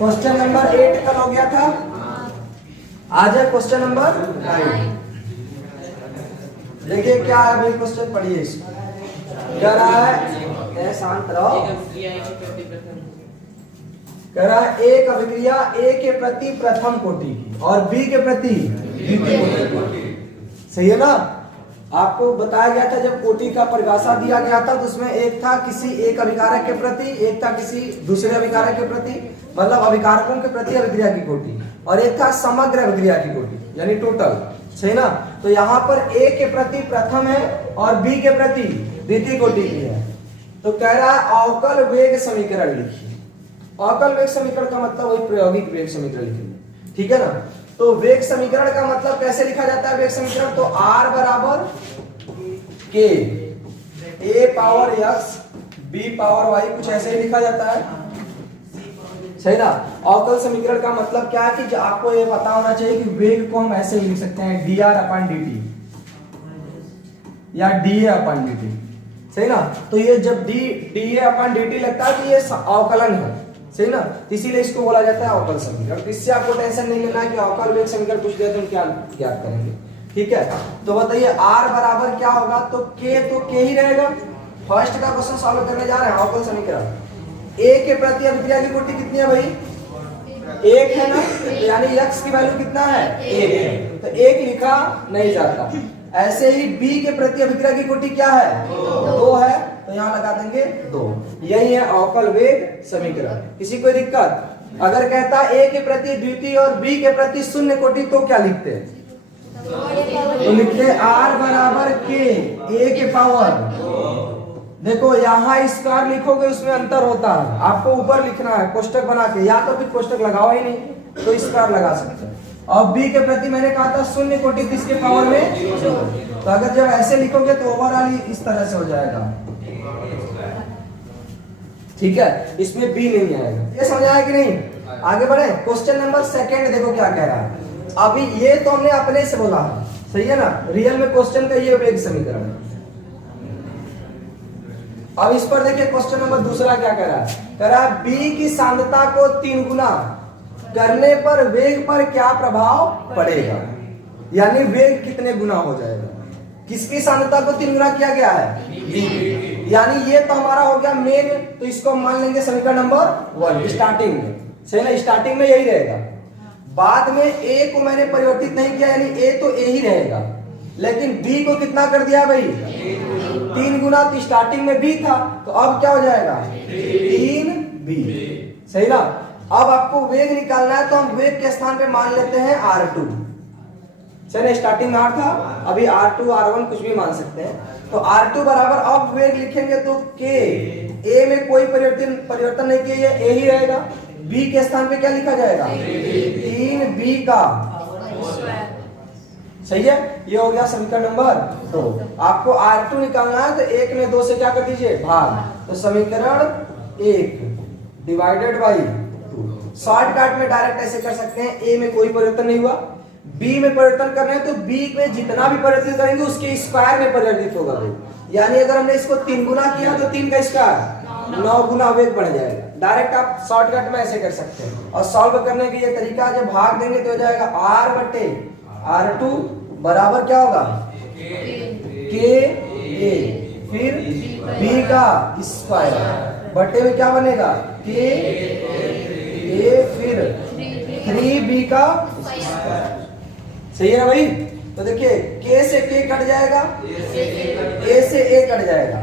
Question number 8 कल हो गया था, आज है क्वेश्चन नंबर 9। देखिए क्या है भाई, क्वेश्चन पढ़िए इसको। क्या रहा है, शांत रहो। कह रहा है एक अभिक्रिया ए के प्रति प्रथम कोटि की और बी के प्रति द्वितीय कोटि की। सही है ना। आपको बताया गया था जब कोटि का परिभाषा दिया गया था तो उसमें एक था किसी एक अभिकारक के प्रति, एक था किसी दूसरे अभिकारक के प्रति, मतलब अभिकारकों के प्रति अभिक्रिया की कोटि, और एक था समग्र अभिक्रिया की कोटि यानी टोटल। सही ना। तो यहाँ पर ए के प्रति प्रथम है और बी के प्रति द्वितीय कोटि की है। तो कह रहा है अवकल वेग समीकरण लिखिए। अवकल वेग समीकरण का मतलब वही प्रायोगिक वेग समीकरण लिखेंगे, ठीक है ना। तो वेग समीकरण का मतलब कैसे लिखा जाता है वेग समीकरण, तो r बराबर k a power x b power y, कुछ ऐसे ही लिखा जाता है। सही ना। अवकल समीकरण का मतलब क्या है कि आपको ये पता होना चाहिए कि वेग को हम ऐसे ही लिख सकते हैं dr/dt या dA/dt। सही ना। तो ये जब dA/dt लगता है तो ये अवकलन है। सही ना। इसीलिए इसको बोला जाता है अवकल समीकरण। इससे आपको टेंशन नहीं लेना है कि अवकल वेग समीकरण पूछ दिया तो क्या ज्ञात करेंगे, ठीक है। तो बताइए r बराबर क्या होगा, तो k ही रहेगा। फर्स्ट का क्वेश्चन सॉल्व करने जा रहे हैं अवकल समीकरण। a के प्रति अभिक्रिया की कोटि कितनी है भाई, 1 है ना, तो यानी x की वैल्यू कितना है, 1 है, तो 1 लिखा नहीं जाता। ऐसे ही b के प्रति अभिक्रिया की कोटि क्या है, 2 है, तो यहाँ लगा देंगे 2। यही है अवकल वेग समीकरण। किसी कोई दिक्कत? अगर कहता a के प्रति द्वितीय और b के प्रति शून्य कोटि तो क्या लिखते हैं, तो लिखते r बराबर k a के पावर। देखो यहाँ स्क्वायर लिखोगे उसमें अंतर होता है, आपको ऊपर लिखना है कोष्टक बना के, या तो फिर कोष्टक लगाओ ही नहीं तो स्क्वायर लगा सकते हैं। और b के प्रति मैंने कहा था शून्य कोटि, किसके पावर में, तो अगर जब ऐसे लिखोगे तो ओवरऑल इस तरह से हो जाएगा, ठीक है, इसमें b नहीं आएगा। ये समझ आया कि नहीं। आगे बढ़े। क्वेश्चन नंबर 2 देखो क्या कह रहा है। अभी ये तो हमने अपने से बोला है, सही है ना, रियल में क्वेश्चन का ये वेग समीकरण है। अब इस पर देखिए क्वेश्चन नंबर 2 क्या कह रहा है। कह रहा है b की सांद्रता को 3 गुना करने पर वेग पर क्या प्रभाव पड़ेगा, यानी वेग कितने गुना हो जाएगा। किसकी सांद्रता को 3 गुना किया गया है, b, यानी ये तो हमारा हो गया मेन, तो इसको हम मान लेंगे समीकरण नंबर 1 स्टार्टिंग में। सही ना, स्टार्टिंग में यही रहेगा। बाद में a को मैंने परिवर्तित नहीं किया, यानी a तो a ही रहेगा, लेकिन b को कितना कर दिया भाई, 3 गुना, तो स्टार्टिंग में b था तो अब क्या हो जाएगा 3b। सही ना। अब आपको वेग निकालना है तो हम वेग के स्थान पे मान लेते हैं r2। चलिए स्टार्टिंग में r था, अभी r2 r1 कुछ भी मान सकते हैं। तो r2 बराबर, अब वेग लिखेंगे तो k, a में कोई परिवर्तन नहीं किया, ये a ही रहेगा। b के स्थान पे क्या लिखा जाएगा, 3b का। सही है, ये हो गया समीकरण नंबर 2। आपको r2 निकालना है तो 1 में 2 से क्या कर दीजिए भाग, तो समीकरण 1 डिवाइडेड बाई 2। शॉर्टकट में डायरेक्ट ऐसे कर सकते हैं, a में कोई परिवर्तन नहीं हुआ, b में परिवर्तन करना है तो b में जितना भी परिवर्तित करेंगे उसके स्क्वायर में परिवर्तित होगा। यानी अगर हमने इसको 3 गुना किया तो 3 का स्क्वायर 9 गुना वेग बढ़ जाएगा। डायरेक्ट आप शॉर्टकट में ऐसे कर सकते हैं। और सॉल्व करने का ये तरीका है, जब भाग देंगे तो हो जाएगा r बटे r2 बराबर क्या होगा, k a, फिर b का स्क्वायर बटे में क्या बनेगा, k a, फिर 3b का स्क्वायर। सही है ना भाई। तो देखिए k से k कट जाएगा, a से a कट जाएगा,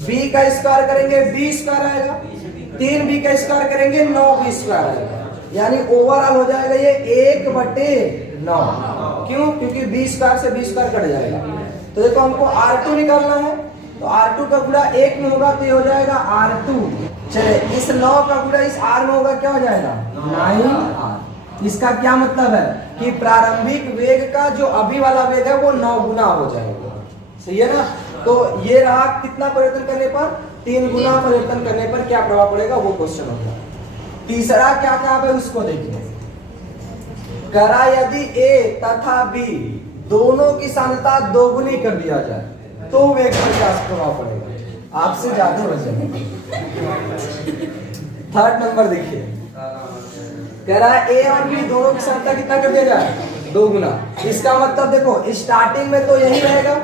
b का स्क्वायर करेंगे b स्क्वायर आएगा, 3b का स्क्वायर करेंगे 9b स्क्वायर आएगा, यानी ओवरऑल हो जाएगा ये 1 बटे 9। क्यों, क्योंकि b स्क्वायर से b स्क्वायर कट जाएगा। तो देखो हमको r2 निकालना है, तो r2 का गुणा 1 में होगा तो ये हो जाएगा r2। चले इस 9 का गुणा इस r में होगा, क्या हो जाएगा 9r। इसका क्या मतलब है कि प्रारंभिक वेग का जो अभी वाला वेग है वो 9 गुना हो जाएगा। सही है ना। तो ये रहा कितना परिवर्तन करने पर, 3 गुना परिवर्तन करने पर क्या प्रभाव पड़ेगा, वो क्वेश्चन होगा। तीसरा क्या क्या है उसको देखिए। करा यदि a तथा b दोनों की सांद्रता 2 गुनी कर दिया जाए तो वेग पर क्या प्रभाव पड़ेगा, आपसे ज्यादा वजन। 3rd नंबर देखिए। कह रहा है ए और बी दोनों की क्षमता कितना कर दिया जाए, 2 गुना। इसका मतलब देखो स्टार्टिंग में तो यही रहेगा,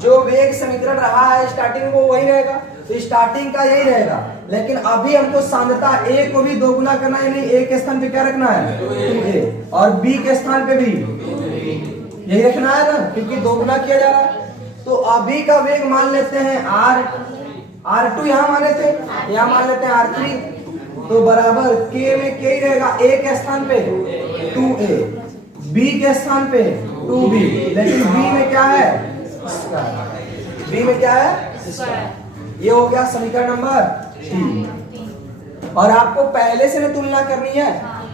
जो वेग समीकरण रहा है स्टार्टिंग में वो वही रहेगा, तो स्टार्टिंग का यही रहेगा। लेकिन अभी हमको सांद्रता ए को भी 2 गुना करना है, यानी ए के स्थान पे क्या रखना है, 2a, और बी के स्थान पे भी यही रखना है ना, क्योंकि 2 गुना किया जा रहा है। तो अभी का वेग मान लेते हैं r2 यहाँ माने थे, यहाँ मान लेते हैं r3, तो बराबर k में k ही रहेगा, a के स्थान पे 2a, b के स्थान पे 2b, लेकिन b में क्या है, b में क्या है, ये हो गया समीकरण नंबर 3। और आपको पहले से ना तुलना करनी है,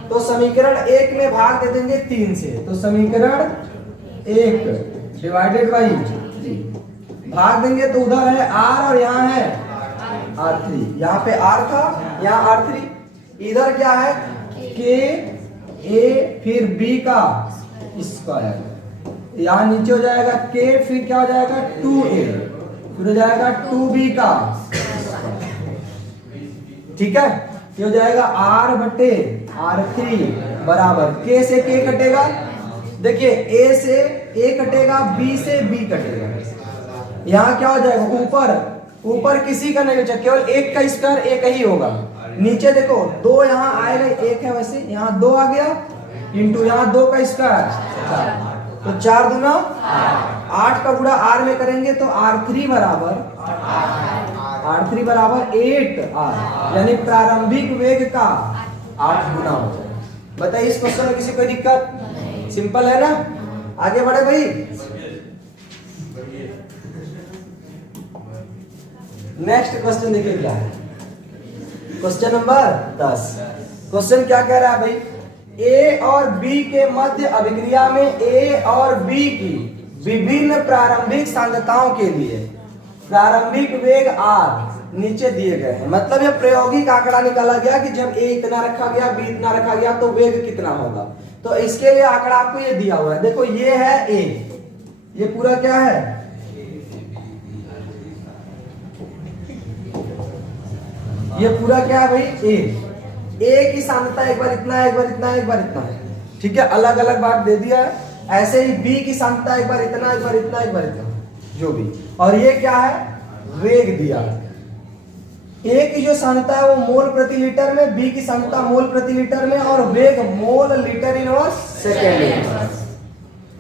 तो समीकरण 1 में भाग दे देंगे 3 से, तो समीकरण 1 डिवाइडेड बाई 3 भाग देंगे तो उधर है r और यहाँ है r3, यहाँ पे r था, यहाँ r3, इधर क्या है k a फिर b का स्क्वायर, यहाँ नीचे हो जाएगा k फिर क्या हो जाएगा 2a फिर हो जाएगा 2b का, ठीक है। ये हो जाएगा r बटे r3 बराबर k से k कटेगा, देखिए a से a कटेगा, b से b कटेगा, यहाँ क्या हो जाएगा, ऊपर किसी का नहीं बचा, केवल एक का स्क्वायर एक ही होगा। नीचे देखो 2 यहाँ आएगा, एक है वैसे, यहाँ 2 आ गया, इंटू यहाँ 2 का स्क्वायर, तो 4 दूना 8 का गुणा r में करेंगे तो r3 बराबर 8r, यानी प्रारंभिक वेग का 8 गुना हो जाए। बताइए इस क्वेश्चन में किसी कोई दिक्कत, सिंपल है ना, आगे बढ़े भाई। नेक्स्ट क्वेश्चन देखिए क्या है, क्वेश्चन नंबर 10। क्वेश्चन क्या कह रहा है भाई, A और B के मध्य अभिक्रिया में A और B की विभिन्न प्रारंभिक सांद्रताओं के लिए प्रारंभिक वेग R नीचे दिए गए हैं। मतलब ये प्रायोगिक आंकड़ा निकाला गया कि जब A इतना रखा गया, B इतना रखा गया तो वेग कितना होगा। तो इसके लिए आंकड़ा आपको ये दिया हुआ है, देखो ये है A, ये पूरा क्या है, ये पूरा क्या है भाई A की सांद्रता एक बार इतना है, एक बार इतना है, एक बार इतना है, ठीक है, अलग अलग बात दे दिया है। ऐसे ही B की सांद्रता एक बार इतना, एक बार इतना, एक बार इतना, जो भी, और ये क्या है, वेग दिया है। A की जो सांद्रता है वो मोल प्रति लीटर में, B की सांद्रता मोल प्रति लीटर में, और वेग मोल लीटर इनवर्स सेकेंड में।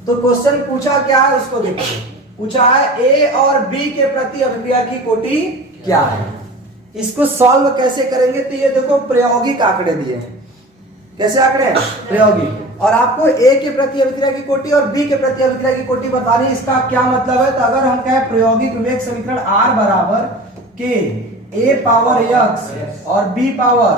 तो क्वेश्चन पूछा क्या है उसको देखो, पूछा है A और B के प्रति अभिक्रिया की कोटि क्या है। इसको सॉल्व कैसे करेंगे, तो ये देखो प्रायोगिक आंकड़े दिए हैं, कैसे आंकड़े हैं, प्रायोगिक, और आपको A के प्रति अभिक्रिया की कोटि और B के प्रति अभिक्रिया की कोटि बतानी। इसका क्या मतलब है, तो अगर हम कहें प्रायोगिक वेग समीकरण R बराबर K A पावर x और B पावर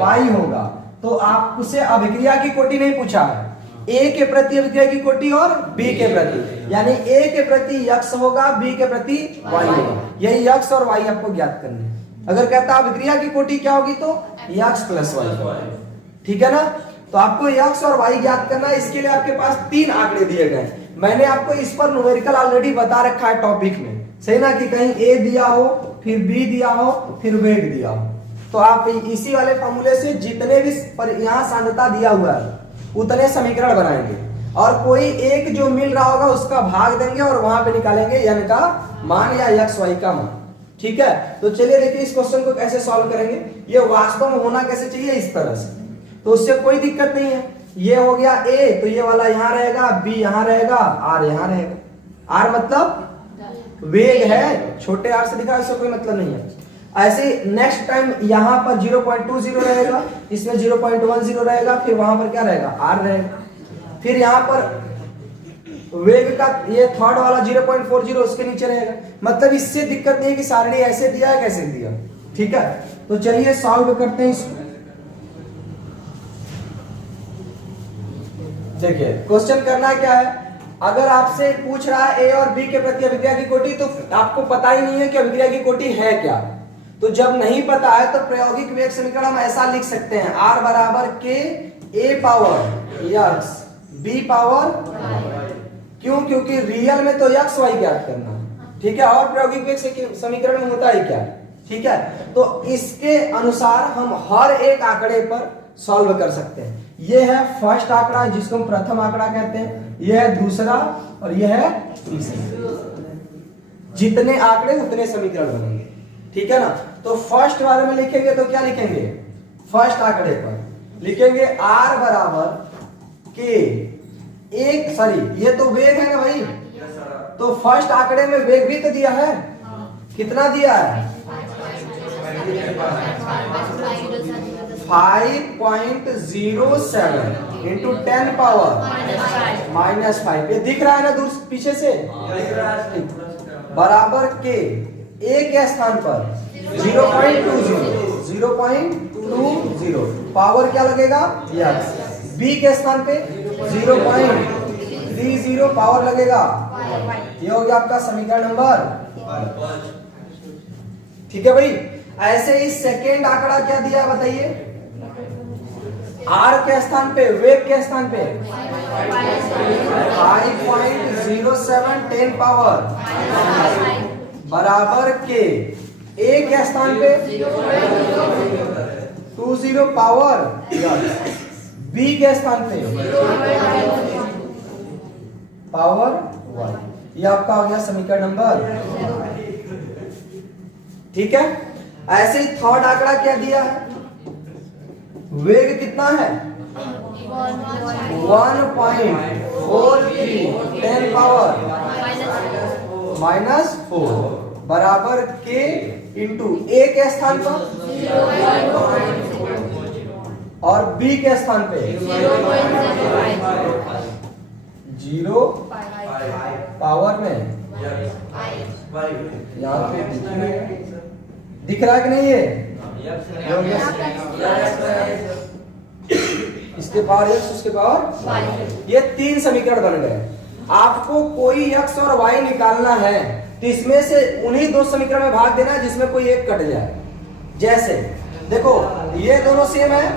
y होगा, तो आपसे अभिक्रिया की कोटि नहीं पूछा है, A के प्रति अभिक्रिया की कोटि और B के प्रति, यानी A के प्रति x होगा, B के प्रति y होगा, यही x और y आपको ज्ञात करना है। अगर कहता है अभिक्रिया की कोटि क्या होगी तो x प्लस y, ठीक है ना। तो आपको x और y ज्ञात करना है, इसके लिए आपके पास 3 आंकड़े दिए गए। मैंने आपको इस पर न्यूमेरिकल ऑलरेडी बता रखा है टॉपिक में, सही ना, कि कहीं A दिया हो, फिर B दिया हो, फिर वेग दिया हो, तो आप इसी वाले फॉर्मूले से जितने भी यहाँ सांद्रता दिया हुआ है उतने समीकरण बनाएंगे, और कोई एक जो मिल रहा होगा उसका भाग देंगे और वहां पे निकालेंगे n का मान या x y का मान, ठीक है। तो चलिए देखिए इस क्वेश्चन को कैसे सॉल्व करेंगे। ये वास्तव में होना कैसे चाहिए, इस तरह से, तो उससे कोई दिक्कत नहीं है। ये हो गया A, तो ये वाला यहाँ रहेगा, B यहाँ रहेगा, R यहाँ रहेगा। R मतलब वेग है, छोटे r से लिखा है, इससे कोई मतलब नहीं है। ऐसे नेक्स्ट टाइम यहाँ पर 0.20 रहेगा, इसमें 0.10 रहेगा, फिर वहां पर क्या रहेगा, R रहेगा। फिर यहाँ पर वेग का ये थर्ड वाला 0.40 उसके नीचे रहेगा। मतलब इससे दिक्कत नहीं है कि सारणी ऐसे दिया है कैसे दिया, ठीक है। तो चलिए सॉल्व करते हैं इसको। देखिए क्वेश्चन करना क्या है, अगर आपसे पूछ रहा है A और B के प्रति अभिक्रिया की कोटि, तो आपको पता ही नहीं है कि अभिक्रिया की कोटि है क्या। तो जब नहीं पता है तो प्रायोगिक वेग समीकरण हम ऐसा लिख सकते हैं, R बराबर K A power x B power, क्यों, क्योंकि रियल में तो x y ज्ञात करना, ठीक है, और प्रायोगिक वेग समीकरण में होता है क्या, ठीक है। तो इसके अनुसार हम हर एक आंकड़े पर सॉल्व कर सकते हैं। ये है फर्स्ट आंकड़ा जिसको हम प्रथम आंकड़ा कहते हैं, ये है दूसरा और ये है तीसरा। जितने आंकड़े उतने समीकरण बनेंगे, ठीक है ना। तो फर्स्ट वाले में लिखेंगे तो क्या लिखेंगे, फर्स्ट आंकड़े पर लिखेंगे r बराबर के एक, सॉरी ये तो वेग है ना भाई, तो फर्स्ट आंकड़े में वेग भी तो दिया है, कितना दिया है 5.07 इंटू 10 पावर -5। ये दिख रहा है ना दूर पीछे से, बराबर के ए के स्थान पर 0.20 पावर क्या लगेगा यस, बी के स्थान पे 0.30 पावर लगेगा। ये हो गया आपका समीकरण नंबर, ठीक है भाई। ऐसे ही सेकेंड आंकड़ा क्या दिया है बताइए, आर के स्थान पे, वेग के स्थान पे 5.07 10 पावर बराबर के ए के स्थान पे 20 पावर, बी के स्थान पे पावर 1। ये आपका हो गया समीकरण नंबर, ठीक है। ऐसे ही थर्ड आंकड़ा क्या दिया है, वेग कितना है 1.43 10 पावर -4 बराबर के इंटू ए के स्थान पर और बी के स्थान पे 0 पावर में, यहाँ पे दिख रहा है कि नहीं ये, इसके पावर x उसके पावर y। ये 3 समीकरण बन गए। आपको कोई x और y निकालना है तो इसमें से उन्हीं 2 समीकरण में भाग देना है जिसमें कोई एक कट जाए। जैसे देखो ये दोनों सेम है,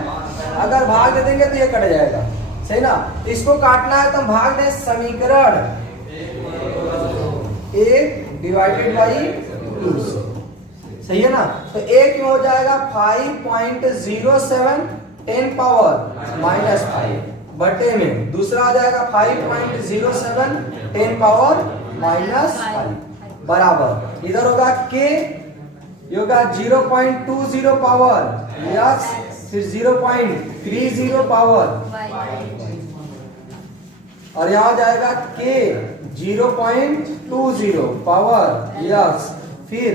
अगर भाग दे देंगे तो ये कट जाएगा, सही ना। इसको काटना है तो हम भाग दें समीकरण 1 डिवाइडेड बाई 2, सही है ना। तो एक में हो जाएगा 5.07 10 पावर -5 बटे में दूसरा आ जाएगा 5.07 10 पावर -5 बराबर, इधर होगा के, ये होगा 0.20 पावर यस, फिर 0.30 पावर और यहाँ आ जाएगा के 0.20 पावर यस, फिर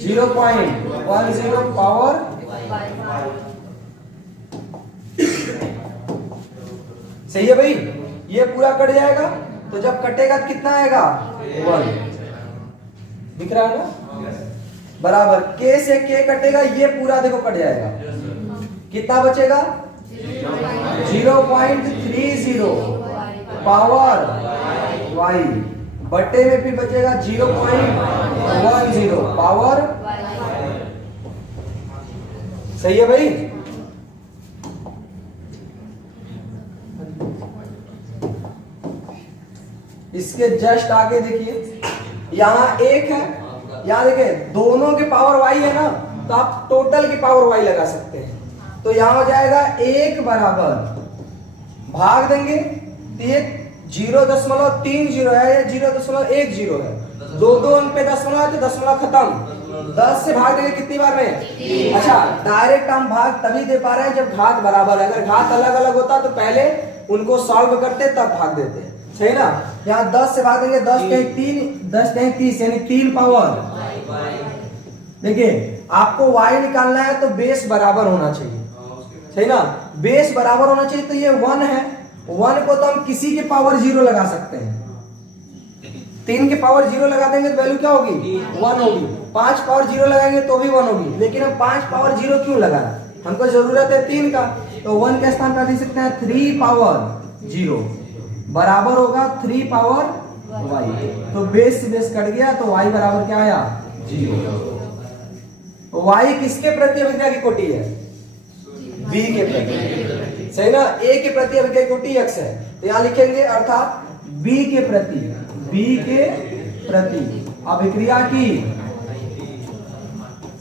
0.10 पावर सही है भाई। ये पूरा कट जाएगा तो जब कटेगा कितना आएगा 1, दिख रहा है ना, बराबर के से के कटेगा, ये पूरा देखो कट जाएगा, कितना बचेगा 0.30 पावर y बटे में फिर बचेगा 0.10 पावर, सही है भाई। इसके जस्ट आगे देखिए यहाँ 1 है, यहाँ देखिए दोनों के पावर y है ना, तो आप टोटल की पावर y लगा सकते हैं। तो यहाँ हो जाएगा 1 बराबर, भाग देंगे तो ये 0.30 है, ये 0.10 है, 2 अंक पे दशमलव है तो दशमलव खत्म, 10 से भाग देंगे कितनी बार में, अच्छा डायरेक्ट हम भाग तभी दे पा रहे हैं जब घात बराबर है। अगर घात अलग अलग होता तो पहले उनको सॉल्व करते तब भाग देते, सही ना। यहाँ 10 से भाग देंगे, 10 कहीं 3, 10 कहीं 30 यानी 3 पावर। देखिए आपको y निकालना है तो बेस बराबर होना चाहिए, सही ना, बेस बराबर होना चाहिए। तो ये 1 है, 1 को तो हम किसी के पावर 0 लगा सकते हैं, 3 के पावर 0 लगा देंगे तो वैल्यू क्या होगी 1 होगी, 5 पावर 0 लगाएंगे तो भी 1 होगी। लेकिन हम 5 पावर 0 क्यों लगाना, हमको जरूरत है 3 का, तो 1 के स्थान पर लिख सकते हैं 3 पावर 0 बराबर होगा 3 पावर y। तो बेस से बेस कट गया तो y बराबर क्या आया 0। तो y किसके प्रति अभिक्रिया की कोटि है, b के प्रति, सही ना। a के प्रति अभिक्रिया की कोटि x है, तो यहाँ लिखेंगे अर्थात b के प्रति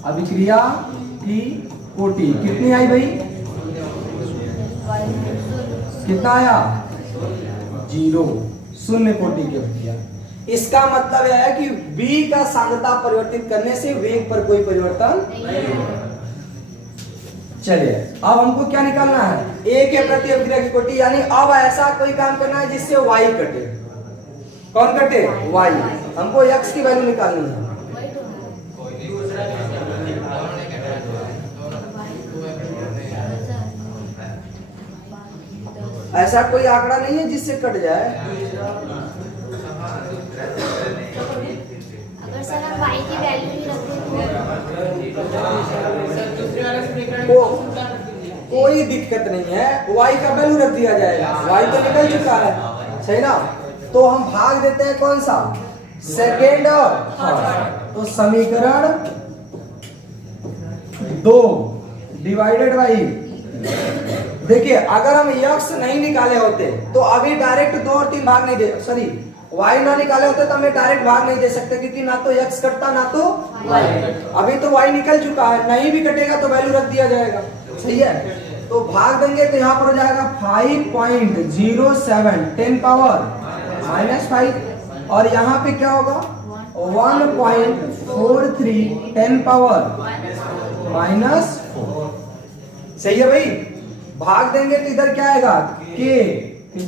अभिक्रिया की कोटि कितनी आई भाई कितना आया? 0, शून्य कोटि के भैया। इसका मतलब यह है कि v का सांद्रता परिवर्तित करने से वेग पर कोई परिवर्तन नहीं होगा। चलिए अब हमको क्या निकालना है? a के प्रति अभिक्रिया की कोटि, यानी अब ऐसा कोई काम करना है जिससे y कटे। कौन कटे? y। हमको x की वैल्यू निकालनी है। ऐसा कोई आंकड़ा नहीं है जिससे कट जाए। अगर सर हम y की वैल्यू नहीं रखते तो कोई दिक्कत नहीं है, y का वैल्यू रख दिया जाएगा। y तो निकल चुका है, सही ना? तो हम भाग देते हैं कौन सा? सेकेंड और थर्ड। तो समीकरण 2 डिवाइडेड बाई, देखिए अगर हम x नहीं निकाले होते तो अभी डायरेक्ट 2 और 3 भाग नहीं दे, सॉरी y ना निकाले होते तो हमें डायरेक्ट भाग नहीं दे सकते, क्योंकि ना तो x कटता ना तो y। अभी तो y निकल चुका है, नहीं भी कटेगा तो वैल्यू रख दिया जाएगा, सही है? तो भाग देंगे तो यहाँ पर हो जाएगा 5.07 10 पावर -5, और यहाँ पे क्या होगा? 1.43 10 पावर -4। सही है भाई? भाग देंगे तो इधर क्या आएगा? k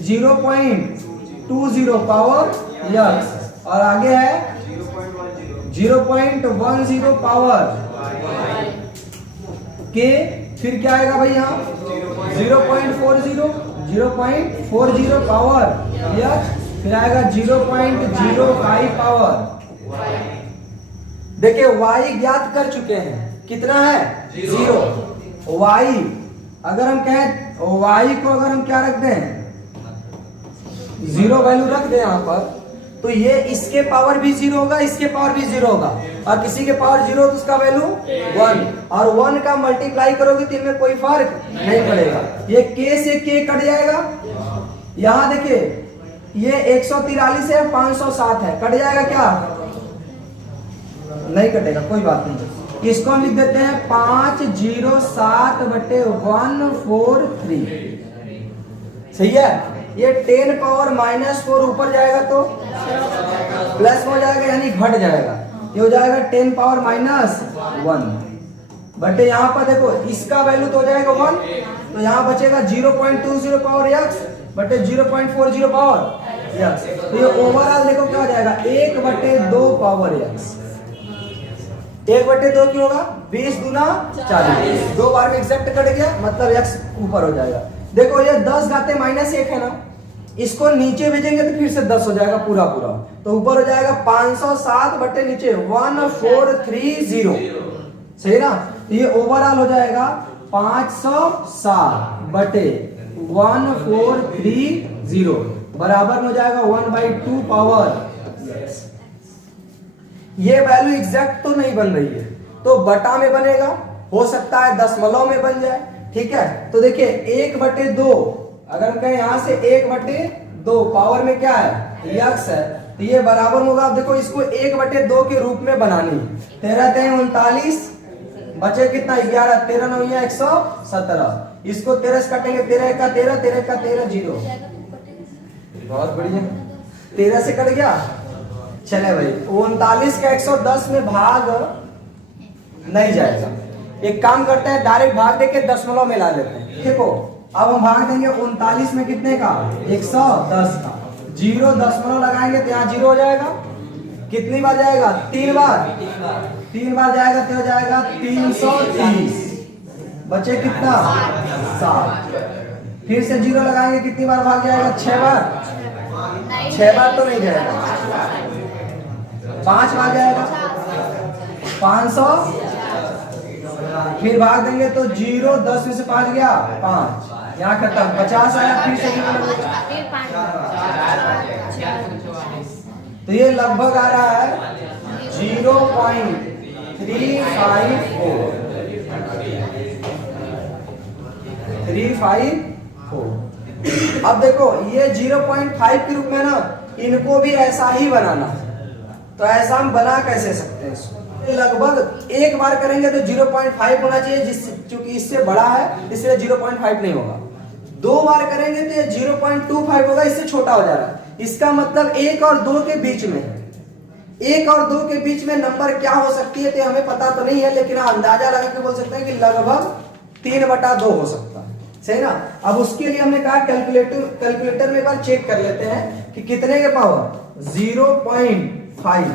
0.20 पावर x, और आगे है 0.10 पावर k, फिर क्या आएगा भाई यहाँ? 0.40 पावर x, फिर आएगा 0.05 पावर। देखिए y ज्ञात कर चुके हैं, कितना है? 0। y अगर हम कहें y को अगर हम क्या रख दें? 0 वैल्यू रख दें यहाँ पर, तो ये इसके पावर भी 0 होगा, इसके पावर भी 0 होगा, और किसी के पावर 0 तो उसका वैल्यू 1, और 1 का मल्टीप्लाई करोगे तो इनमें कोई फर्क नहीं पड़ेगा। ये k से k कट जाएगा। यहाँ देखिए ये 143 है, 507 है, कट जाएगा क्या? नहीं कटेगा, कोई बात नहीं। इसको हम लिख देते हैं 507/143। सही है? ये 10 पावर -4 ऊपर जाएगा तो प्लस में हो जाएगा, यानी घट जाएगा। ये हो जाएगा 10 पावर -1 बटे यहाँ पर देखो इसका वैल्यू तो हो जाएगा 1, तो यहाँ बचेगा 0.20 पावर x बटे 0.40 पावर x। तो ये ओवरऑल देखो क्या हो जाएगा? 1/2 पावर x। 1/2 क्यों होगा? 20 दूना 40, 2 बार में एग्जैक्ट कट गया, मतलब x ऊपर हो जाएगा। देखो ये 10 घाते -1 है ना, इसको नीचे भेजेंगे तो फिर से 10 हो जाएगा पूरा पूरा, तो ऊपर हो जाएगा 507 बटे नीचे 1430। सही ना? तो ये ओवरऑल हो जाएगा 507 बटे 1430 बराबर हो जाएगा 1/2 पावर। ये वैल्यू एग्जैक्ट तो नहीं बन रही है, तो बटा में बनेगा, हो सकता है दशमलव में बन जाए। ठीक है? तो देखिए 1/2, अगर हम कहें यहां से 1/2 पावर में क्या है? x है, तो ये बराबर होगा। अब देखो इसको 1/2 के रूप में बनानी। 13 3 39 बचे कितना? 11, 13 9 117। इसको 13 से काटेंगे, 13 1 13, 13 1 13 0। बहुत बढ़िया, 13 से कट गया। चले भाई 39 का 110 में भाग नहीं जाएगा, एक काम करते हैं डायरेक्ट भाग देके दशमलव में ला लेते हैं। देखो अब हम भाग देंगे 39 में कितने का? 110 का। 0 दशमलव लगाएंगे तो यहाँ 0 हो जाएगा। कितनी बार जाएगा? 3 बार। 3 बार जाएगा तो हो जाएगा 330। बचे कितना? 7। फिर से 0 लगाएंगे, कितनी बार भाग जाएगा? 6 बार। 6 बार तो नहीं जाएगा, 5 बार जाएगा। 500, फिर भाग देंगे तो 0 10 में से 5 गया 5, यहाँ खत्म। 50 आया, फिर से तो ये लगभग आ रहा है 0.354। अब देखो ये 0.5 के रूप में ना, इनको भी ऐसा ही बनाना है। तो ऐसा हम बना कैसे सकते हैं इसको? लगभग एक बार करेंगे तो 0.5 होना चाहिए, चूंकि इससे बड़ा है इसलिए 0.5 नहीं होगा। 2 बार करेंगे तो ये 0.25 होगा, इससे छोटा हो जा रहा है। इसका मतलब 1 और 2 के बीच में, 1 और 2 के बीच में नंबर क्या हो सकती है तो हमें पता तो नहीं है, लेकिन अंदाजा लगा के बोल सकते हैं कि लगभग 3/2 हो सकता है, सही ना। अब उसके लिए हमने कहा कैलकुलेटर में एक बार चेक कर लेते हैं कि कितने के पावर 0.5,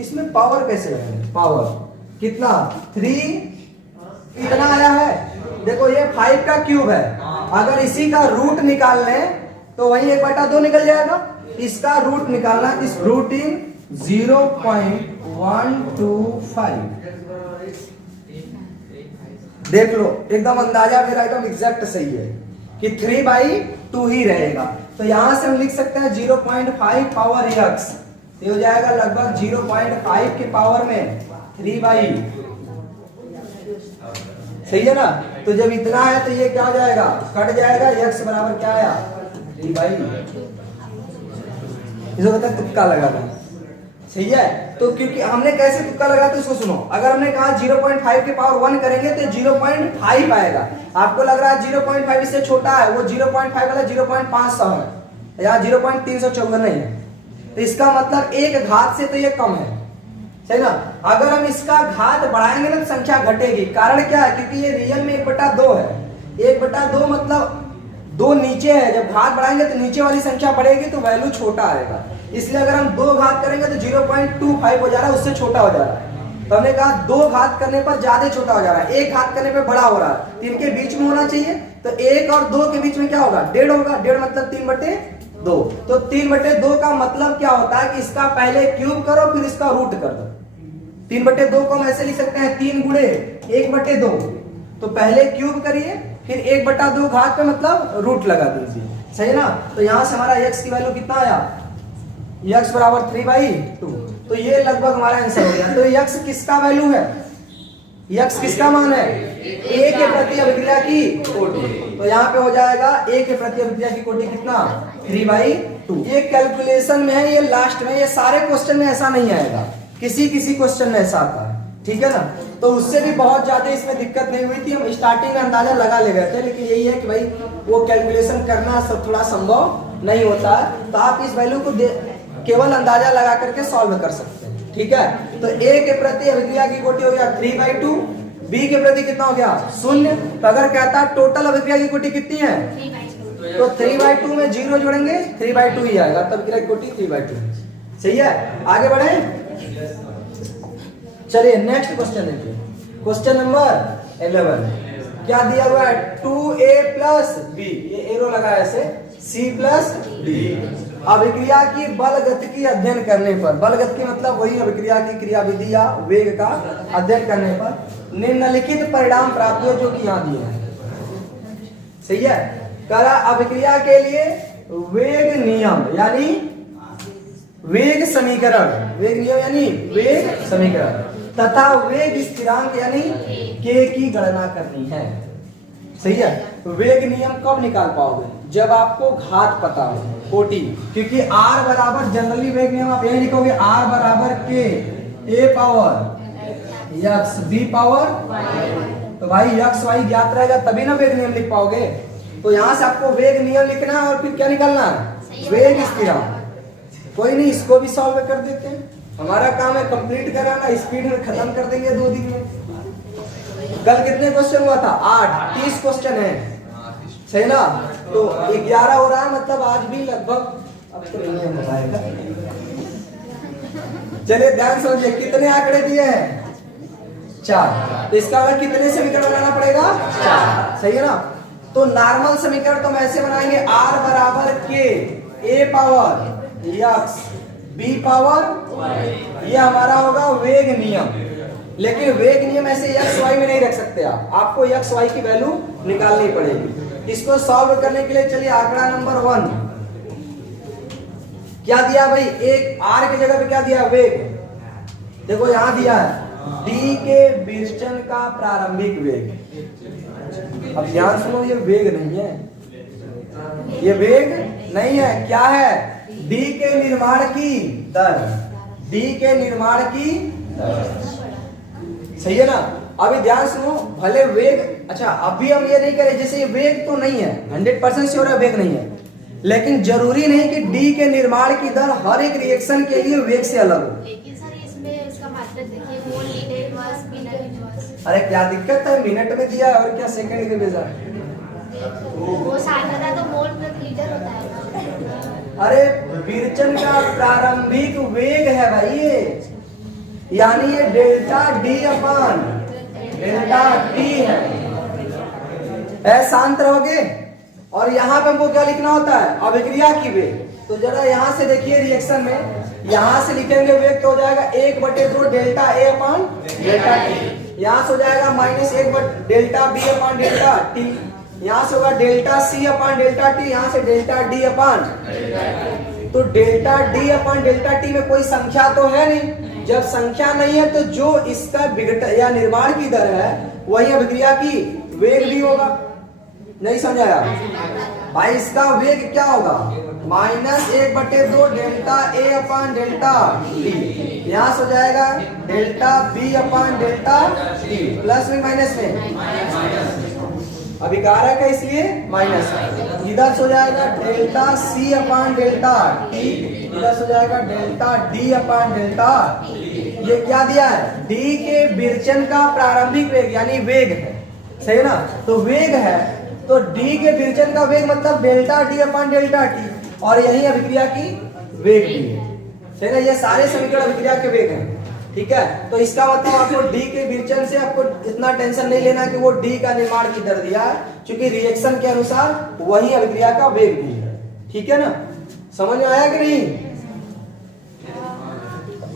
इसमें पावर कैसे रहेंगे, पावर कितना 3 कितना आया है, देखो ये 5 का क्यूब है, अगर इसी का रूट निकाल लें तो वही 1/2 निकल जाएगा। इसका रूट निकालना, इस रूट इन 0.125, देख लो एकदम अंदाजा मेरा एकदम एग्जैक्ट सही है कि 3/2 ही रहेगा। तो यहां से हम लिख सकते हैं 0.5 पावर x, ये हो जाएगा लगभग 0.5 के पावर में 3/2, सही है ना। तो जब इतना है तो ये क्या हो जाएगा, कट जाएगा, x बराबर क्या आया 3/2। इसको कहते हैं तुक्का लगाना, सही है। तो क्योंकि हमने कैसे तुक्का लगा तो इसको सुनो, अगर हमने कहा 0.5 के पावर 1 करेंगे तो 0.5 आएगा, आपको लग रहा है 0.5 इससे छोटा है, वो 0.5 वाला 0.500 है, या 0.354 नहीं है, तो इसका मतलब एक घात से तो ये कम है, सही ना। अगर हम इसका घात बढ़ाएंगे ना तो संख्या घटेगी, कारण क्या है, क्योंकि ये रियल में 1/2 है, 1/2 मतलब 2 नीचे है, जब घात बढ़ाएंगे तो नीचे वाली संख्या बढ़ेगी तो वैल्यू छोटा आएगा, इसलिए अगर हम 2 घात करेंगे तो 0.25 हो जा रहा है, उससे छोटा हो जा रहा है। तो हमने कहा 2 घात करने पर ज्यादा छोटा हो जा रहा है, 1 घात करने पर बड़ा हो रहा है, तो इनके बीच में होना चाहिए, तो 1 और 2 के बीच में क्या होगा 1.5 होगा, 1.5 मतलब 3/2, तो 3/2 का मतलब क्या होता है कि इसका पहले क्यूब करो फिर इसका रूट कर दो। 3/2 को हम ऐसे लिख सकते हैं 3 गुणे 1/2, तो पहले क्यूब करिए फिर 1/2 घात पे मतलब रूट लगा दीजिए, सही ना। तो यहां से हमारा x की वैल्यू कितना आया, x बराबर 3/2, तो ये लगभग हमारा आंसर हो गया। तो x किसका वैल्यू है, x किसका मान है, a के प्रति अभिक्रिया की कोटि, तो यहाँ पे हो जाएगा a के प्रति अभिक्रिया की कोटि कितना 3/2। ये कैलकुलेशन में है, ये लास्ट में, ये सारे क्वेश्चन में ऐसा नहीं आएगा, किसी किसी क्वेश्चन में ऐसा आता है, ठीक है ना। तो उससे भी बहुत ज्यादा इसमें दिक्कत नहीं हुई थी, हम स्टार्टिंग में अंदाजा लगा ले गए थे, लेकिन यही है कि भाई वो कैलकुलेशन करना सब थोड़ा संभव नहीं होता है, तो आप इस वैल्यू को केवल अंदाजा लगा करके सॉल्व कर सकते हैं, ठीक है। तो a के प्रति अभिक्रिया की कोटि हो गया 3/2, b के प्रति कितना हो गया 0, तो अगर कहता है टोटल अभिक्रिया की कोटि कितनी है, तो 3/2 में 0 जोड़ेंगे 3/2 ही आएगा, तब अभिक्रिया की कोटि 3/2, सही है। आगे बढ़े, चलिए नेक्स्ट क्वेश्चन देखिए, क्वेश्चन नंबर 11, क्या दिया हुआ है 2a प्लस b, ये एरो लगा ऐसे, c प्लस d, अभिक्रिया की बल गतिकी अध्ययन करने पर, बल गतिकी मतलब वही अभिक्रिया की क्रियाविधि या वेग का अध्ययन करने पर निम्नलिखित परिणाम प्राप्त हुए, जो कि यहाँ दिए हैं, सही है। करा अभिक्रिया के लिए वेग नियम यानी वेग समीकरण, वेग नियम यानी वेग समीकरण तथा वेग स्थिरांक यानी k की गणना करनी है, सही है। वेग नियम कब निकाल पाओगे, जब आपको घात पता हो, कोटि, क्योंकि r बराबर जनरली वेग नियम आप यही लिखोगे r बराबर k a power x b power, तो भाई x y ज्ञात रहेगा तभी ना वेग नियम लिख पाओगे। तो यहां से आपको वेग नियम लिखना है और फिर क्या निकालना है, वेग स्थिरांक। कोई नहीं, इसको भी सॉल्व कर देते हैं, हमारा काम है कंप्लीट कराना, स्पीड में खत्म कर देंगे 2 दिन में। कल कितने क्वेश्चन हुआ था 8, 30 क्वेश्चन है, सही ना। तो 11 हो रहा है, मतलब आज भी लगभग अब तो नहीं हो पाएगा। चलिए ध्यान समझिए, कितने आंकड़े दिए हैं 4, तो इसका अगर कितने समीकरण बनाना पड़ेगा 4, सही है ना। तो नॉर्मल समीकरण तो हम ऐसे बनाएंगे, r बराबर k a power x b power, ये हमारा होगा वेग नियम, लेकिन वेग नियम ऐसे x y में नहीं रख सकते आप, आपको x y की वैल्यू निकालनी पड़ेगी। इसको सॉल्व करने के लिए चलिए आंकड़ा नंबर 1, क्या दिया भाई, एक r की जगह पे क्या दिया वेग, देखो यहां दिया है d के विचलन का प्रारंभिक वेग। अब ध्यान सुनो, ये वेग नहीं है, ये वेग नहीं है, क्या है d के निर्माण की दर, d के निर्माण की दर, सही है ना। अभी ध्यान सुनो, भले वेग, अच्छा अभी हम ये नहीं करें, जैसे ये वेग तो नहीं है, 100% श्योर है वेग नहीं है, लेकिन जरूरी नहीं कि डी के निर्माण की दर हर एक रिएक्शन के लिए वेग से अलग हो। लेकिन सर इसमें उसका मतलब देखिए mole litre inverse minute inverse. अरे क्या दिक्कत है, मिनट में दिया है और क्या सेकंड में भेजा है। वो सांद्रता तो मोल प्रति लीटर होता है ना। अरे विरचन का प्रारंभिक वेग है भाई ये, यानी ये delta D upon delta T है। शांत रहोगे। और यहाँ पे हमको क्या लिखना होता है, अभिक्रिया की वेग। तो जरा यहाँ से देखिए रिएक्शन में, यहाँ से लिखेंगे वेग तो हो जाएगा 1/2 delta A upon delta T. यहाँ से हो जाएगा -1 delta B upon delta T. यहाँ से होगा delta C upon delta T, यहाँ से डेल्टा डी अपान। तो delta D upon delta T में कोई संख्या तो है नहीं। जब संख्या नहीं है तो जो इसका विघटन या निर्माण की दर है वही अभिक्रिया की वेग भी होगा। नहीं समझाया भाई, इसका वेग क्या होगा, -1/2 delta A upon delta T. यहाँ से हो जाएगा delta B upon delta T, plus में माइनस में अभिकारक है इसलिए माइनस। इधर से हो जाएगा delta C upon delta T, इधर से हो जाएगा डेल्टा डी अपान डेल्टा। ये क्या दिया है, डी के विरचन का प्रारंभिक वेग यानी वेग है, सही ना। तो वेग है तो डी के विरचन का वेग मतलब delta D upon delta T, और यही अभिक्रिया की वेग भी है, सही ना। ये सारे समीकरण अभिक्रिया के वेग हैं, ठीक है। तो इसका मतलब आपको डी के विरचन से आपको इतना टेंशन नहीं लेना कि वो डी का निर्माण की दर दिया है, क्योंकि रिएक्शन के अनुसार वही अभिक्रिया का वेग भी है, ठीक है ना। समझ में आया कि नहीं।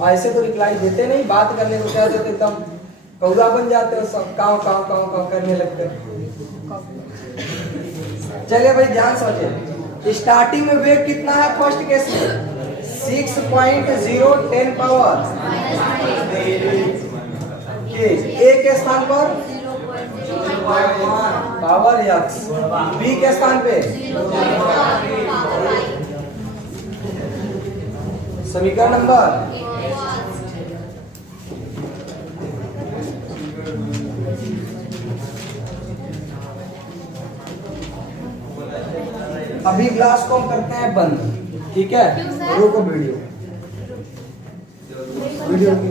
ऐसे तो रिप्लाई देते नहीं, बात करने को कहते तो एकदम कौआ बन जाते हो, सब काव काव काव काव करने लगते हैं। चलिए भाई ध्यान समझिए, स्टार्टिंग में वेग कितना है फर्स्ट केस में 6.010 पावर ए के स्थान पर पावर यक्स, बी के स्थान पे समीकरण नंबर अभी क्लास को हम करते हैं बंद, ठीक है। रोको वीडियो की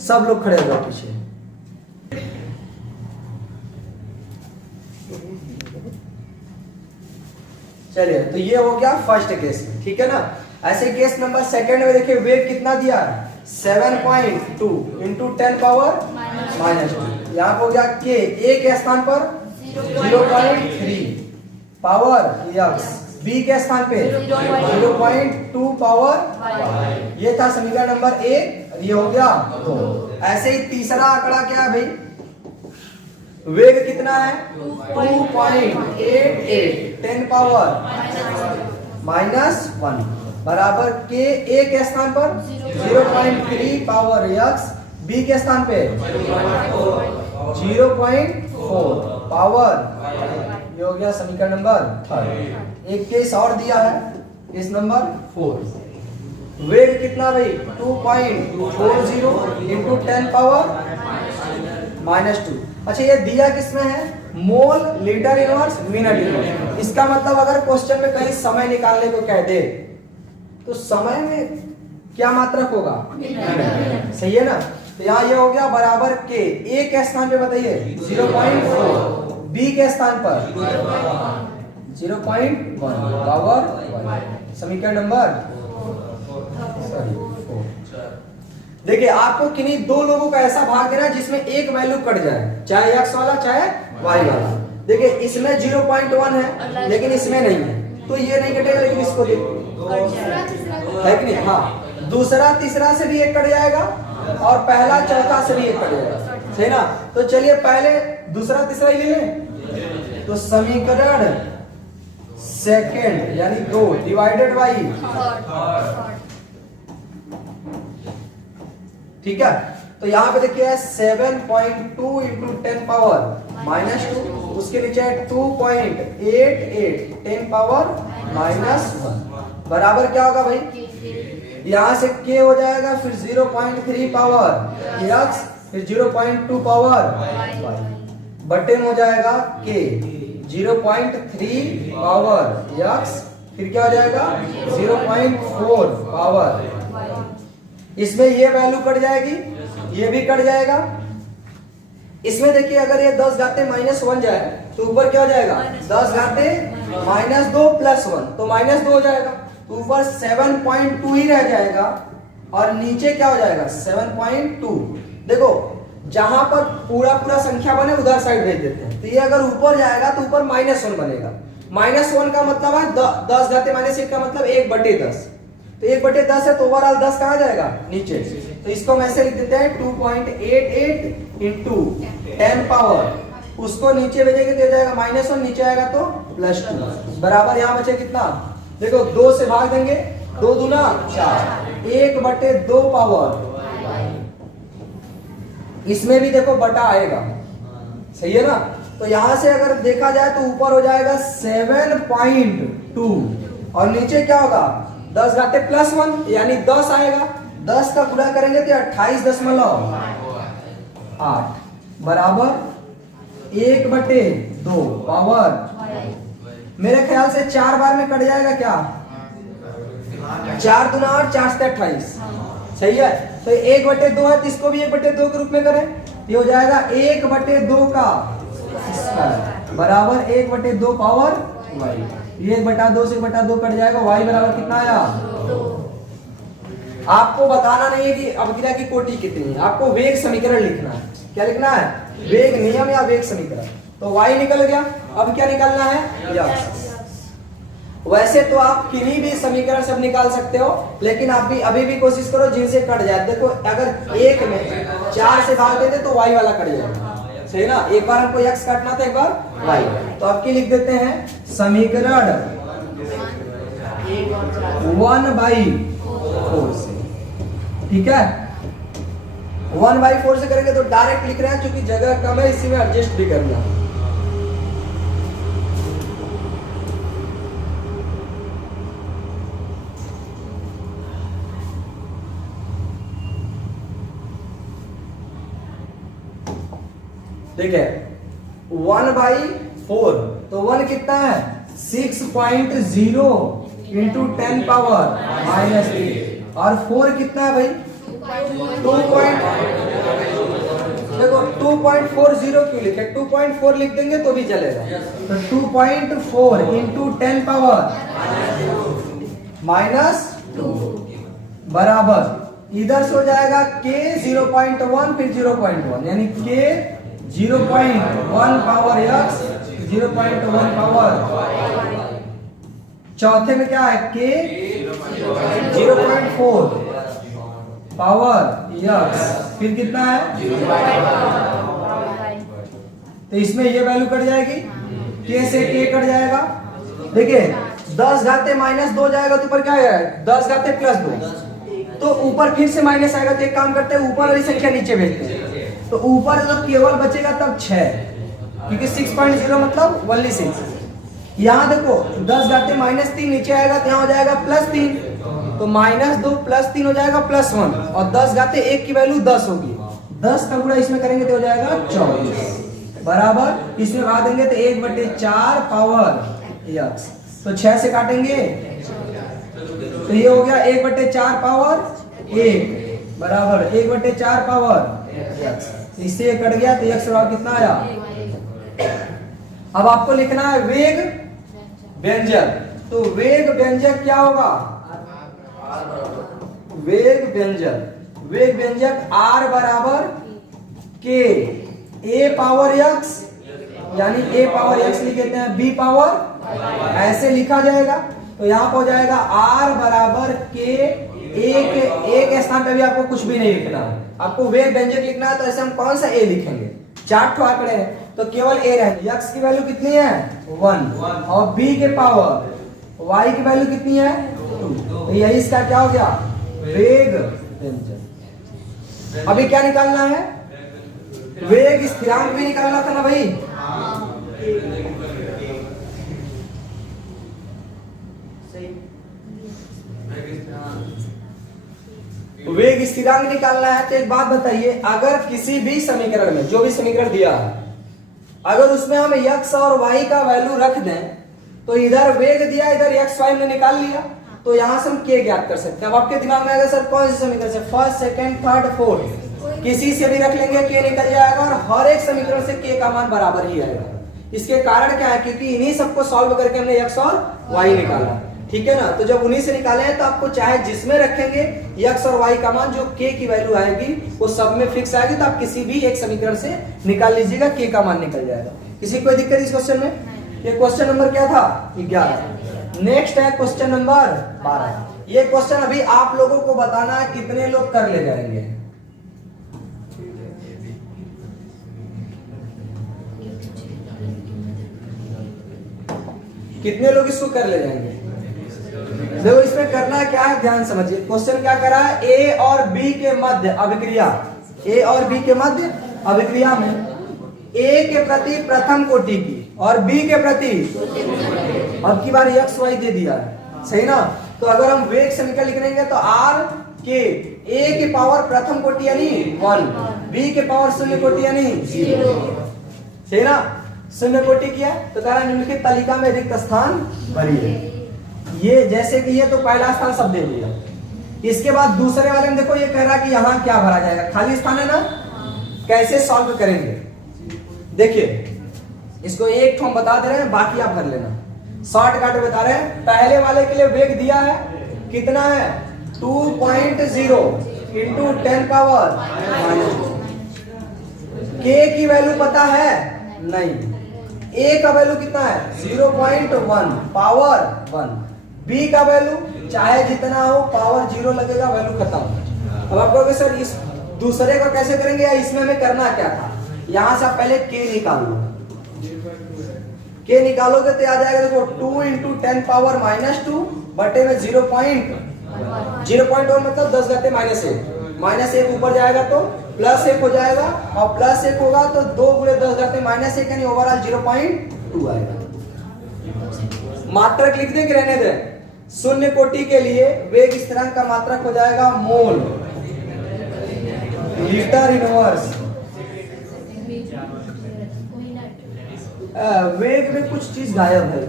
सब लोग खड़े हो जाओ पीछे। चलिए तो ये हो गया फर्स्ट केस में, ठीक है ना। ऐसे केस नंबर सेकंड में देखिए वेग कितना दिया है 7.2 इंटू 10 पावर -2। यहाँ पे हो गया के, ए के स्थान पर 0.3 पावर यक्स, बी के स्थान पे 0.2 पावर। ये था समीकरण नंबर 1, ये हो गया 2। ऐसे ही तीसरा आंकड़ा क्या है भाई, वेग कितना है 2.88 10 पावर -1 बराबर के, ए के स्थान पर 0.3 पावर यक्स, बी के स्थान पे 0.4 पावर। ये हो गया समीकरण नंबर 3। एक केस और दिया है, केस नंबर 4। वेग कितना भाई 2.40 इंटू 10 पावर -2। अच्छा ये दिया किसमें है, mole litre inverse minute inverse. इसका मतलब अगर क्वेश्चन में कहीं समय निकालने को कह दे तो समय में क्या मात्रक होगा, सही है ना। तो यहाँ ये हो गया बराबर के, ए के स्थान पे बताइए 0.4, बी के स्थान पर 0.1 पावर 1। समीकरण नंबर 4। देखिए आपको किन्हीं दो लोगों का ऐसा भाग देना जिसमें एक वैल्यू कट जाए, चाहे एक्स वाला चाहे वाई वाला। देखिए इसमें 0.1 है लेकिन इसमें नहीं है, तो ये नहीं कटेगा, लेकिन इसको है कि नहीं। हाँ, दूसरा तीसरा से भी एक कट जाएगा और पहला चौथा से भी एक कट जाएगा, सही ना। तो चलिए पहले दूसरा तीसरा ही ले लें। तो समीकरण सेकंड यानी 2 डिवाइडेड बाई, ठीक है। तो यहाँ पे देखिए 7.2 इंटू 10 पावर -2, उसके नीचे 2.88 10 पावर -1 बराबर क्या होगा भाई, यहाँ से k हो जाएगा, फिर 0.3 पावर x, फिर 0.2 पावर y बटे में हो जाएगा k 0.3 पावर x, फिर क्या हो जाएगा 0.4 पावर। इसमें ये वैल्यू कट जाएगी, ये भी कट जाएगा। इसमें देखिए अगर ये 10 घाते -1 जाए तो ऊपर क्या हो जाएगा 10 घाते -2 + 1, तो -2 हो जाएगा, तो ऊपर 7.2 ही रह जाएगा और नीचे क्या हो जाएगा 7.2। देखो जहां पर पूरा पूरा संख्या बने उधर साइड भेज देते हैं, तो ये अगर ऊपर जाएगा तो ऊपर -1 बनेगा। -1 का मतलब है 10 घाते -1 का मतलब 1/10, तो 1/10 है तो ओवरऑल 10 कहाँ जाएगा नीचे, तो इसको हम ऐसे लिख देते हैं 2.88 इंटू 10 पावर, उसको नीचे भेजेंगे तो हो जाएगा -1, नीचे आएगा तो +2 बराबर। यहाँ बचे कितना, देखो 2 से भाग देंगे, 2 दूना 4, 1/2 पावर। इसमें भी देखो बटा आएगा, सही है ना। तो यहां से अगर देखा जाए तो ऊपर हो जाएगा 7.2 और नीचे क्या होगा 10 घाते +1 यानी 10 आएगा, 10 का गुणा करेंगे तो 28.8 बराबर 1/2 पावर। मेरे ख्याल से 4 बार में कट जाएगा क्या, 4 दूना 8, 4 से 28, सही है। तो 1/2 है तो इसको भी 1/2 के रूप में करें, ये हो जाएगा 1/2 का स्क्वायर बराबर 1/2 पावर y। ये 1/2 से 1/2 कट जाएगा, y बराबर कितना आया। आपको बताना नहीं है कि अवक्रिया की कोटि कितनी है, आपको वेग समीकरण लिखना है। क्या लिखना है, वेग नियम या वेग समीकरण। तो y निकल गया, अब क्या निकालना है x। वैसे तो आप किन्हीं भी समीकरण सब निकाल सकते हो, लेकिन आप भी अभी भी कोशिश करो जिनसे कट जाए। देखो अगर एक में 4 से भाग देते तो y वाला कट जाएगा, सही ना। एक बार हमको x काटना था, एक बार y। तो आपकी लिख देते हैं समीकरण 1/4 से, ठीक है। 1/4 से करेंगे तो डायरेक्ट लिख रहे हैं, क्योंकि जगह कम है इसी में एडजस्ट भी करना है। ठीक है 1/4, तो 1 कितना है 6.0 इंटू 10 पावर -3 और 4 कितना है भाई 2. देखो 2.40 क्यों लिखे, 2.4 लिख देंगे तो भी चलेगा। तो 2.4 इंटू 10 पावर -2 बराबर इधर से हो जाएगा k 0.1 फिर 0.1 यानी k 0.1 पावर x 0.1 पावर। चौथे में क्या है k 0.4 पावर x फिर कितना है, तो इसमें ये वैल्यू कट जाएगी, k से k कट जाएगा। देखिए 10 घाते -2 जाएगा तो ऊपर क्या है 10 घाते +2, तो ऊपर फिर से माइनस आएगा। तो एक काम करते हैं ऊपर वाली संख्या नीचे भेजते हैं, तो ऊपर जब केवल बचेगा तब 6, क्योंकि 6.0 मतलब ओनली 6। यहाँ देखो 10 घाते -3 नीचे आएगा तो यहाँ हो जाएगा +3, तो -2 +3 हो जाएगा +1 और 10 घाते 1 की वैल्यू 10 होगी। 10 का गुणा इसमें करेंगे तो हो जाएगा 24 बराबर इसमें भाग देंगे तो 1/4 पावर x। तो 6 से काटेंगे तो ये हो गया 1/4 पावर 1 बराबर 1/4 पावर x। इससे कट गया तो x बराबर कितना आया। अब आपको लिखना है वेग व्यंजक। तो वेग व्यंजक क्या होगा, वेग व्यंजक r बराबर k a पावर x यानी a पावर x लिख देते हैं b पावर ऐसे लिखा जाएगा। तो यहाँ पर हो जाएगा r बराबर k, एक स्थान पे भी आपको कुछ भी नहीं लिखना है, आपको वेग व्यंजक लिखना है। तो ऐसे हम कौन सा a लिखेंगे, 4 ठो आंकड़े हैं तो केवल a रहेंगे। x की वैल्यू कितनी है 1 और b के पावर y की वैल्यू कितनी है 2। तो यही इसका क्या हो गया वेग व्यंजक। अभी क्या निकालना है, वेग स्थिरांक भी निकालना था ना भाई। वेग स्थिरांक निकालना है तो एक बात बताइए, अगर किसी भी समीकरण में जो भी समीकरण दिया है, अगर उसमें हम x और y का वैल्यू रख दें तो इधर वेग दिया, इधर x y हमने निकाल लिया, तो यहां से हम k ज्ञात कर सकते हैं। अब आपके दिमाग में आएगा सर कौन से समीकरण से, फर्स्ट सेकंड थर्ड फोर्थ, किसी से भी रख लेंगे k निकल जाएगा और हर एक समीकरण से k का मान बराबर ही आएगा। इसके कारण क्या है, क्योंकि इन्हीं सबको सॉल्व करके हमने x और y निकाला, ठीक है ना। तो जब उन्हीं से निकाले हैं तो आपको चाहे जिसमें रखेंगे x और y का मान, जो k की वैल्यू आएगी वो सब में फिक्स आएगी, तो आप किसी भी एक समीकरण से निकाल लीजिएगा, k का मान निकल जाएगा। किसी कोई दिक्कत इस क्वेश्चन में? ये क्वेश्चन नंबर क्या था, 11। नेक्स्ट है क्वेश्चन नंबर 12। ये क्वेश्चन अभी आप लोगों को बताना है कितने लोग कर ले जाएंगे। कितने लोग इसको कर ले जाएंगे? देखो इसमें करना क्या है, ध्यान समझिए। क्वेश्चन क्या करा है, ए और बी के मध्य अभिक्रिया, ए और बी के मध्य अभिक्रिया में ए के प्रति प्रथम कोटि की और बी के प्रति, अब की बार एक्स वाई दे दिया है, सही ना। तो अगर हम वेग समीकरण लिख लेंगे तो आर के ए के पावर प्रथम कोटि यानी 1, बी के पावर शून्य कोटि यानी 0, सही ना। शून्य कोटि किया तो कह रहा है निम्नलिखित तालिका में रिक्त स्थान भरिए। ये जैसे कि ये तो पहला स्थान सब दे दिया, इसके बाद दूसरे वाले में देखो ये कह रहा है कि यहाँ क्या भरा जाएगा, खाली स्थान है ना, कैसे सॉल्व करेंगे। देखिए इसको एक हम बता दे रहे हैं, बाकी आप कर लेना, शॉर्टकट बता रहे हैं। पहले वाले के लिए वेग दिया है, कितना है 2.0 इंटू 10 पावर, के की वैल्यू पता है नहीं, ए का वैल्यू कितना है 0.1 पावर 1, बी का वैल्यू चाहे जितना हो पावर 0 लगेगा, वैल्यू खत्म। अब आप कहोगे सर इस दूसरे को कैसे करेंगे या इसमें हमें करना क्या था, यहां से आप पहले k निकाल लो, k निकालोगे तो आ जाएगा देखो 2 इंटू 10 पावर -2 बटे में 0.1 मतलब 10 घाते -1 ऊपर जाएगा तो +1 हो जाएगा, और +1 होगा तो 2 गुणे 10 घाते -1 यानी ओवरऑल 0.2 आएगा। मात्रक लिख दे कि रहने दे, शून्य कोटि के लिए वेग स्थिरांक का मात्रक हो जाएगा मोल लीटर इनवर्स। वेग में कुछ चीज गायब है,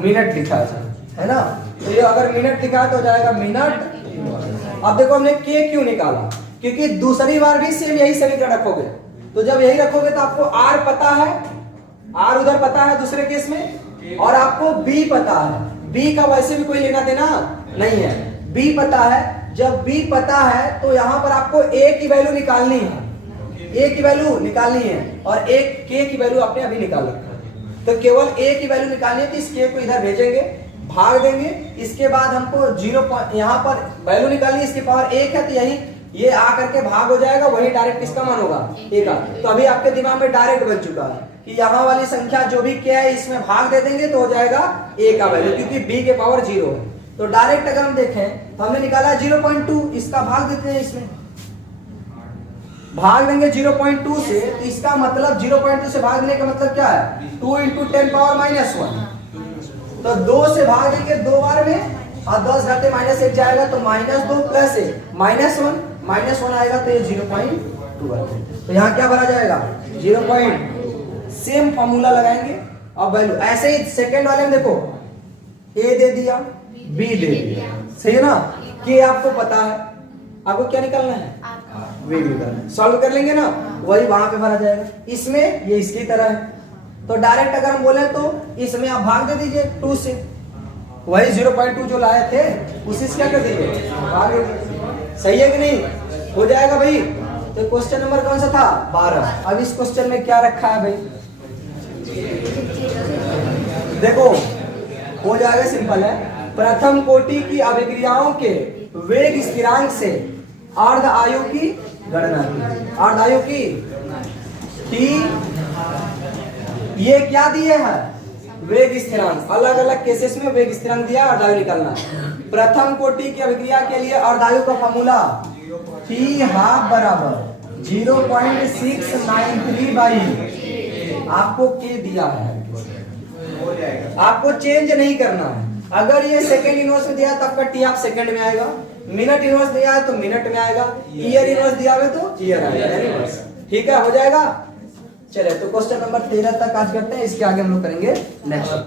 मिनट लिखा है ना, तो ये अगर मिनट लिखा है तो हो जाएगा मिनट। अब देखो हमने k क्यों निकाला, क्योंकि दूसरी बार भी सेम यही समीकरण रखोगे, तो जब यही रखोगे तो आपको r पता है, r उधर पता है दूसरे केस में, और आपको b पता है, b का वैसे भी कोई लेना देना नहीं है, b पता है। जब b पता है तो यहाँ पर आपको a की वैल्यू निकालनी है, a की वैल्यू निकालनी है, और एक k की वैल्यू आपने अभी निकाल रखा है, तो केवल a की वैल्यू निकालनी है, तो इस k को इधर भेजेंगे, भाग देंगे, इसके बाद हमको 0 यहाँ पर वैल्यू निकालनी है, इसकी पावर 1 है, तो यही ये आ करके भाग हो जाएगा, वही डायरेक्ट किसका मान होगा a का। तो अभी आपके दिमाग में डायरेक्ट बन चुका है कि यहाँ वाली संख्या जो भी k है इसमें भाग दे देंगे तो हो जाएगा a का वैल्यू, क्योंकि b के पावर 0 है। तो डायरेक्ट अगर हम देखें तो हमने निकाला 0.2, इसका भाग देते हैं, इसमें भाग देंगे 0.2 से, तो इसका मतलब 0.2 से भाग देने का मतलब क्या है 2 इंटू 10 पावर -1, तो 2 से भाग देंगे 2 बार में, और 10 घाते -1 जाएगा तो -2 + 1 -1 आएगा, तो ये 0.2 आएगा। तो यहाँ क्या भरा जाएगा 0. सेम फॉर्मूला लगाएंगे। अब वैल्यू ऐसे ही सेकंड वाले में देखो a दे दिया, b दे दिया, सही है ना। k आपको पता है, आपको क्या निकालना है वेग निकालना है, सॉल्व कर लेंगे ना, वही वहां पे भरा जाएगा। इसमें ये इसकी तरह है, तो डायरेक्ट अगर हम बोले तो इसमें आप भाग दे दीजिए 2 से, वही 0.2 जो लाए थे उसी से क्या कर दीजिए भाग दे दीजिए, सही है कि नहीं, हो जाएगा भाई। तो क्वेश्चन नंबर कौन सा था 12। अब इस क्वेश्चन में क्या रखा है भाई, देखो हो जाएगा, सिंपल है। प्रथम कोटि की अभिक्रियाओं के वेग स्थिरांक से अर्ध आयु की गणना की, अर्ध आयु की t, ये क्या दिए हैं वेग स्थिरांक, अलग अलग केसेस में वेग स्थिरांक दिया, अर्ध आयु निकालना है। प्रथम कोटि की अभिक्रिया के लिए अर्ध आयु का फॉर्मूला t½ बराबर 0.693 आपको k दिया है, आपको चेंज नहीं करना है। अगर ये सेकंड इनवर्स में दिया तो आपका t आप सेकंड में आएगा, मिनट इनवर्स दिया है तो मिनट में आएगा, ईयर इनवर्स दिया है तो ईयर आएगा, इनवर्स। ठीक है, हो जाएगा। चलिए तो क्वेश्चन नंबर 13 तक आज करते हैं, इसके आगे हम लोग करेंगे नेक्स्ट।